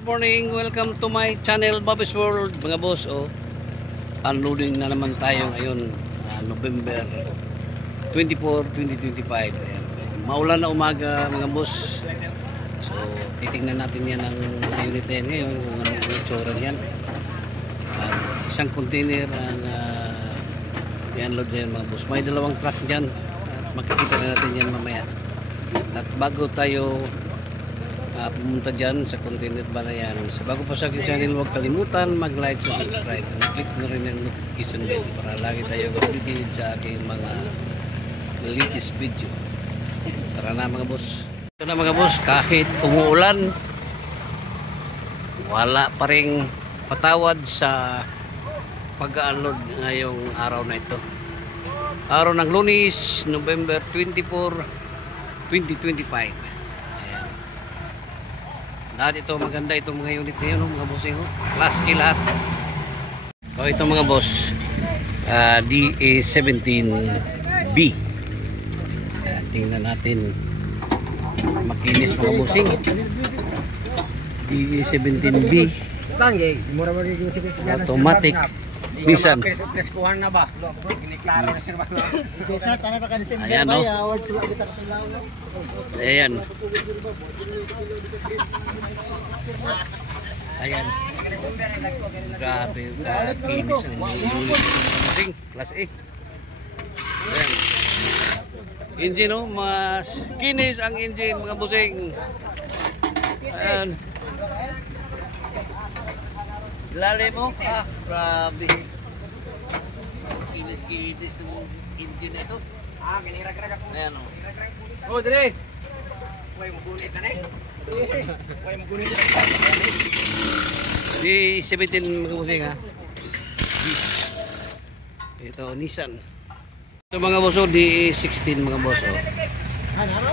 Good morning, welcome to my channel Bobby's World mga boss. Unloading na naman tayo ngayon, November 24, 2025. Ayan. Maulan na umaga mga boss. So titingnan natin yan ang unit na yan ngayon kung anong itsura yan. Isang container ang i-unload na yan mga boss. May dalawang truck dyan at makikita na natin yan mamaya. At bago tayo pumunta dyan sa container ba na yan, sa bago pa sa aking channel, huwag kalimutan mag-like at subscribe. Click na rin ang notification bell para lagi tayo updated sa aking mga latest video. Tara na mga boss. Ito na mga boss, kahit umuulan wala pa ring patawad sa pag-unload ngayong araw na ito. Araw ng Lunes, November 24, 2025. Lahat ito maganda itong mga unit na yun, mga boss, class A lahat. So ito mga boss, DA17B. Tingnan natin, makinis mga bossing. DA17B automatic Nissan. Preskuhan na ba? Klaro na sir ba? Sana pa ka December ayan, ba? no? Award sila kita katilaw. Ayan. Ayan. Grabe, kinis ang unit. Class A. Ayan. Engine, no? Mas kinis ang engine mga busing. Ayan. Lalim mo? Grabe. Kinis-kinis ang engine na ito. Kinirag-rag ako. Ayan, o. Oh, dire. Huwag magunit na eh. Huwag magunit na Di 17 mga busing, ha? Ito, Nissan. Ito mga boss, di 16 mga boss, o.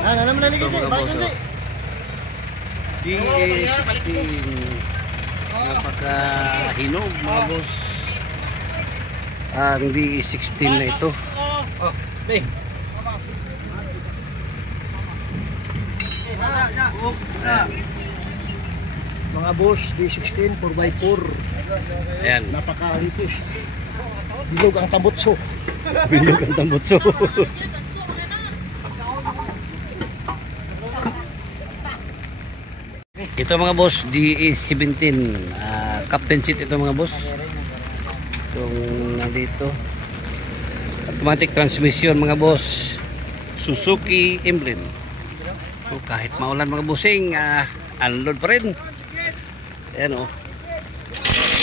Ano mo naligid Ito sa mga boss, bagay? di 16. Napakahinog mga boss. Ang D16 na ito. Oh, bing. Mga boss, D16 4x4. Ayan. Napakahipis. Bilog ang tambutso. Bilog ang tambutso. Ito mga boss, DA17 captain seat ito mga boss. Itong nandito, automatic transmission mga boss, Suzuki emblem. So, kahit maulan mga bossing, unload pa rin. Ayan, o,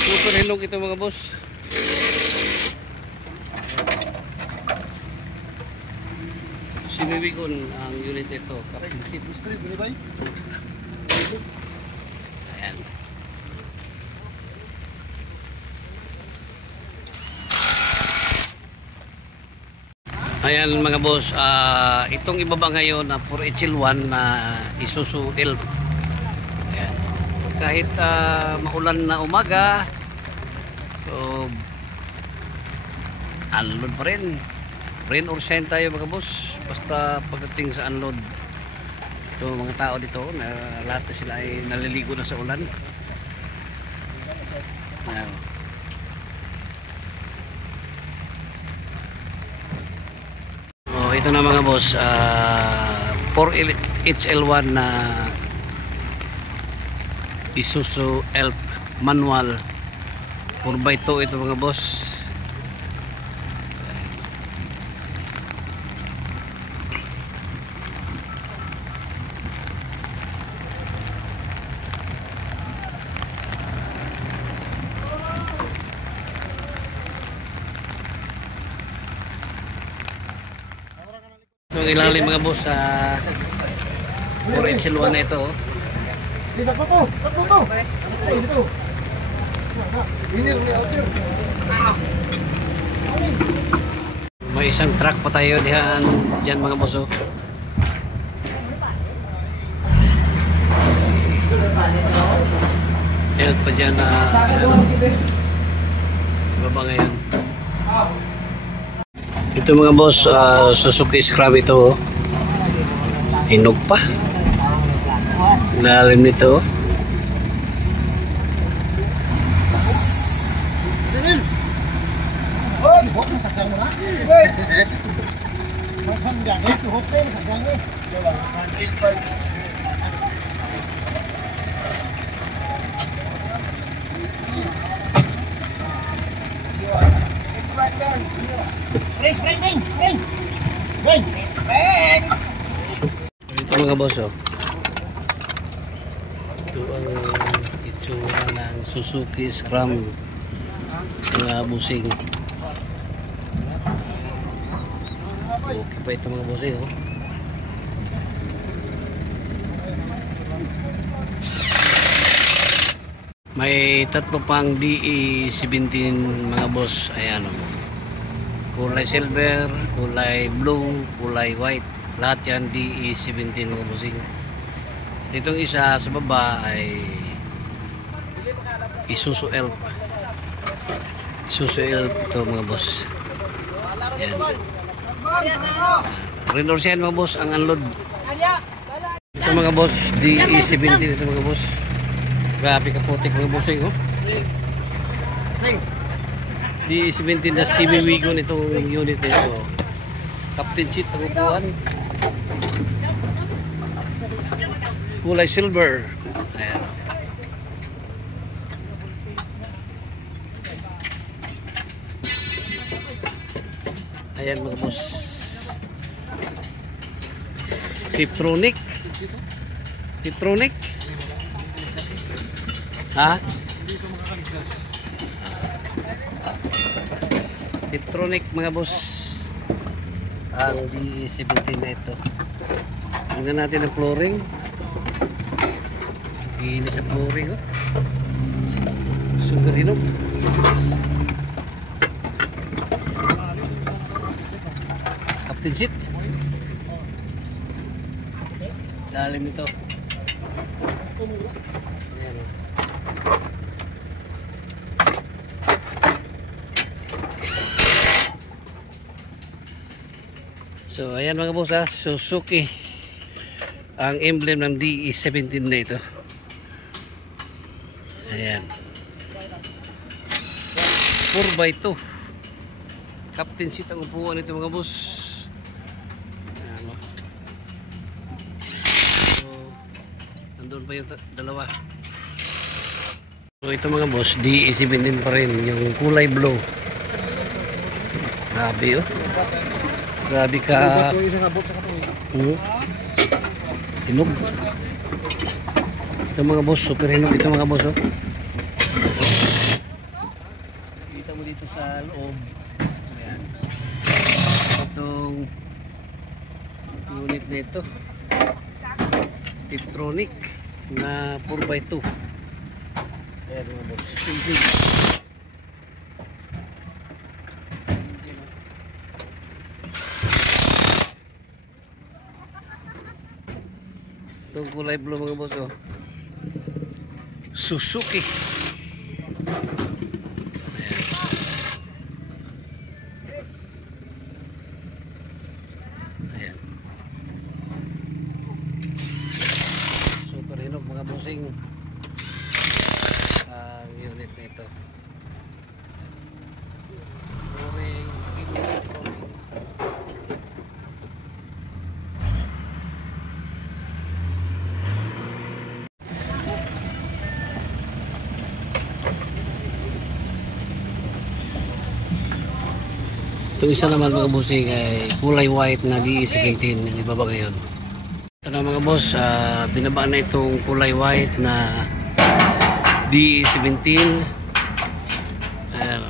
super hinog ito mga boss. Simiwigon ang unit ito, captain seat. Ayan. Ayan mga boss, itong ibaba ngayon na 4HL1 na Isuzu Elf. Ayan. Kahit maulan na umaga, so unload pa rin. Rain or shine tayo mga boss, basta pagdating sa unload. Ito mga tao dito, lahat na sila ay naliligo na sa ulan. Ayan. Ito na mga boss, 4HL1 na Isuzu Elf manual 4x2 ito mga boss. Itong ilalim mga boss sa 4HL1 na ito. Dito pa po. Dito. Dito. May isang truck pa tayo diyan mga boss. Help pa dyan na baba ngayon. Ito mga boss, Suzuki Scrub ito. Hinog pa. Lalim nito. Tuhok na sadyang mo na. Masadyang eh. Tuhok eh. Masadyang eh. Ito mga boss, oh. Ito ang itsura ng Suzuki Scram mga busing. Okay pa ito mga busing, oh. May tatlo pang DE17 mga boss. Ayan, oh. Kulay silver, kulay blue, kulay white. Lahat yan DE17 mga busing. At itong isa sa baba ay Isuzu Elf. Isuzu Elf ito mga boss. Yan. Renorsian mga boss ang unload. Ito mga boss DE17 ito mga boss. Grabe ka putik mga bossing, oh. DE17 na semi-wigon itong unit nito. Captain seat ang upuan. Kulay silver. Ayan. Ayan mga boss. Tiptronic. Tiptronic. Ha? Tiptronic mga boss. Ang DE17 na ito. Tingnan natin ang flooring. Gini sa flooring, oh. Super hinog. Captain seat. Lalim ito. Ayan, oh. So ayan mga boss, ha, Suzuki ang emblem ng DE17 na ito. Ayan, 4x2 captain seat ang upuan nito mga boss. Ayan, oh. So nandun pa yung dalawa. So ito mga boss, DE17 pa rin yung kulay blue. Grabe, oh. Grabe ka. Hinog. Ito mga boss, super hinog ito mga boss, oh. Kita mo dito sa loob. Ayan. Itong unit nito. Tiptronic na 4x2. Ayan mga boss. Itong kulay blue mga boss, oh. Suzuki. Ayan. Ayan. Super hinog mga bossing ang unit nito. Flooring. Itong isa naman mga bossing ay kulay white na DE17 yung ibaba ngayon. Ito na mga boss, binaba na itong kulay white na DE17. Ayan.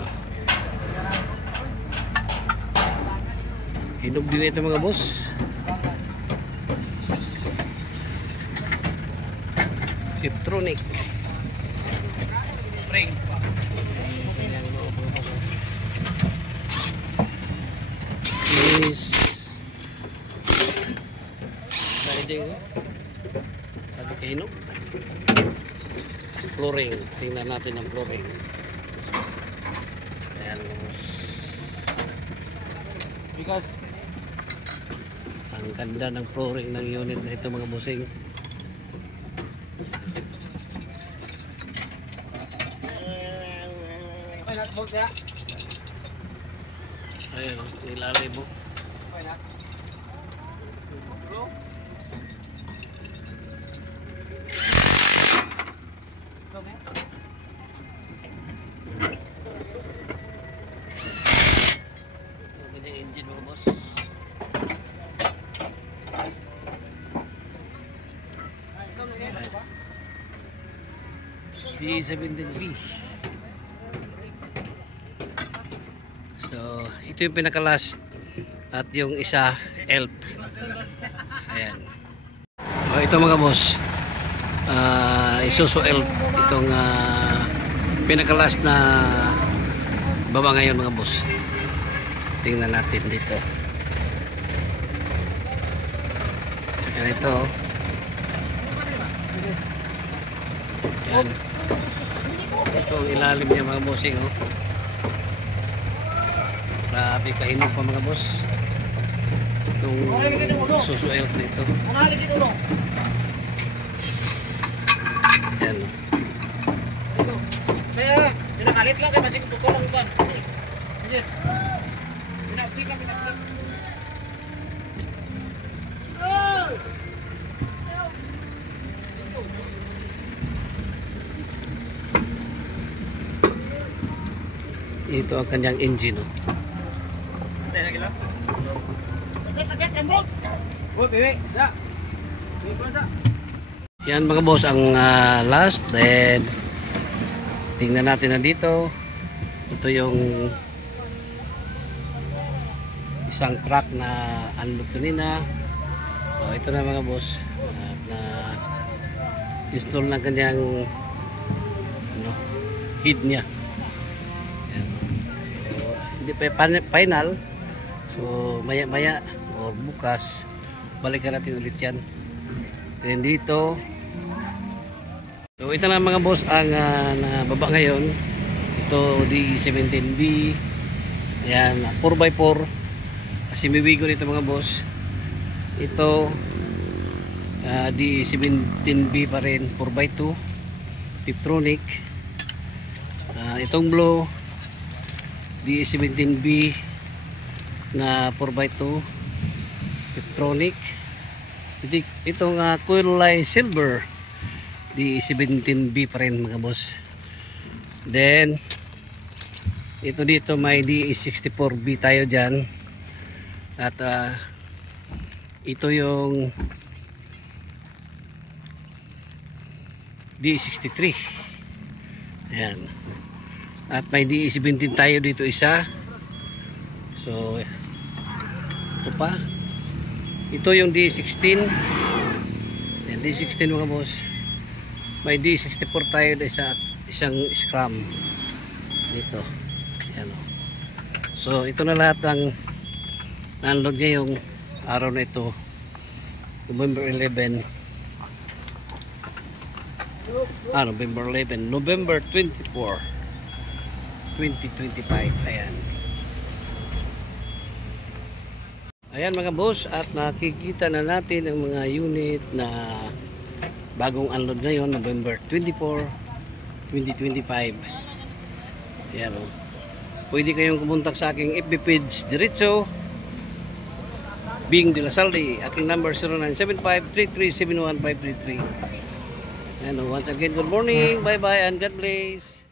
Hinog din ito mga boss. Tiptronic. Spring. Sliding, sabi kahinog. Flooring, tingnan natin ang flooring. Ayan boss. Because ang ganda ng flooring ng unit na ito mga bossing. Ayun, ilalim mo. Ganyan engine mga boss. D17B. So, ito yung pinaka-last at yung isa ELP. Ayan. O, ito mga boss. Isuzu ELP. Itong pinaka-last na baba ngayon mga boss. Tingnan natin dito. Ayan ito. Ayan. Ito ang ilalim niya mga bossing. Oh. Grabe kahinog pa mga boss. Itong Isuzu ELP nito. Ayan. Oh. Kaya, pinakalit lang kayo, masih kutuko lang ito. Sige. Pinaklik lang, pinaklik. Ito ang kanyang engine. Oh. Yan mga boss ang last. Then tingnan natin na dito. Ito yung isang truck na unload kanina. So ito na mga boss, na install na kanyang head niya. Yan. So, hindi pa final. So maya maya o bukas balikan natin ulit yan. Then dito, so ito na mga boss ang nababa ngayon. Ito D17B. Ayan, 4x4. Kasi may wigo nito mga boss. Ito D17B pa rin, 4x2 Tiptronic. Itong blue D17B na 4x2 Tiptronic. Itong kulay silver D17B pa rin mga boss. Then ito dito may D64B tayo dyan. At ito yung D63. Ayan. At may D17 tayo dito isa. So ito pa. Ito yung D16. Ayan, D16 mga boss. May D64 tayo isa, isang scrum dito. Ayan, oh. So ito na lahat ang unload ngayong araw na ito, November 11. November 11, November 24, 2025. Ayan. Ayan mga boss, at nakikita na natin ang mga unit na bagong unload ngayon, November 24, 2025. Ayan, oh. Pwede kayong kumontak sa aking FB page diretso, Bing de la Salde. Aking number 0975-3371533. And once again, good morning, bye bye, and God bless.